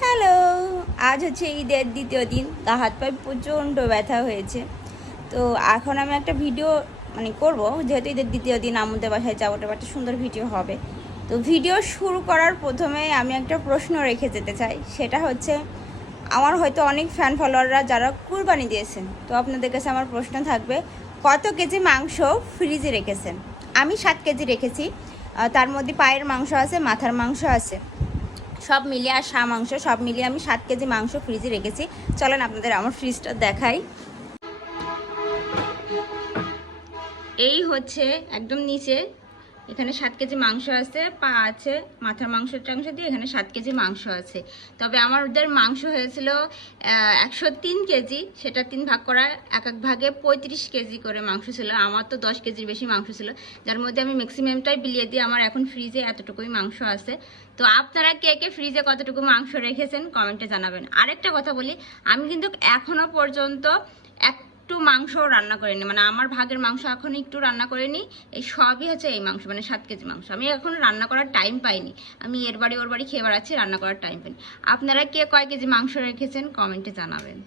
Hello, আজ হচ্ছে ঈদের দ্বিতীয় দিন। গা হাত পায়ে প্রচণ্ড ব্যথা হয়েছে। তো এখন আমি একটা ভিডিও করব, যেহেতু ঈদের দ্বিতীয় দিন আমাদের বাসায় যাবো, ওটা একটা সুন্দর ভিডিও হবে। তো ভিডিও শুরু করার প্রথমে আমি একটা প্রশ্ন রেখে যেতে চাই, সেটা হচ্ছে আমার হয়তো অনেক ফ্যান ফলোয়াররা যারা কুরবানি দিয়েছেন, তো আপনাদের কাছে আমার প্রশ্ন থাকবে, কত কেজি মাংস ফ্রিজে রেখেছেন? আমি 7 কেজি রেখেছি। তার মধ্যে পায়ের মাংস আছে, মাথার মাংস আছে, সব মিলিয়ে আর মাংস সব মিলিয়ে আমি 7 কেজি মাংস ফ্রিজে রেখেছি। চলেন আপনাদের আমার ফ্রিজটা দেখাই। এই হচ্ছে একদম নিচে, এখানে 7 কেজি মাংস আছে, পা আছে, মাথার মাংস টাংস দিয়ে এখানে 7 কেজি মাংস আছে। তবে আমাদের মাংস হয়েছিল 103 কেজি, সেটা 3 ভাগ করা, এক এক ভাগে 35 কেজি করে মাংস ছিল। আমার তো 10 কেজির বেশি মাংস ছিল, যার মধ্যে আমি ম্যাক্সিমামটাই বিলিয়ে দিই। আমার এখন ফ্রিজে এতটুকুই মাংস আছে। তো আপনারা কে কে ফ্রিজে কতটুকু মাংস রেখেছেন কমেন্টে জানাবেন। আরেকটা কথা বলি, আমি কিন্তু এখনো পর্যন্ত একটু মাংস রান্না করিনি, আমার ভাগের মাংস এখন একটু রান্না করিনি। এই সবই হচ্ছে এই মাংস, 7 কেজি মাংস আমি এখন রান্না করার টাইম পাইনি। আমি এর বাড়ি ওর বাড়ি খেয়ে বেড়াচ্ছি, রান্না করার টাইম পাইনি। আপনারা কে কয় কেজি মাংস রেখেছেন কমেন্টে জানাবেন।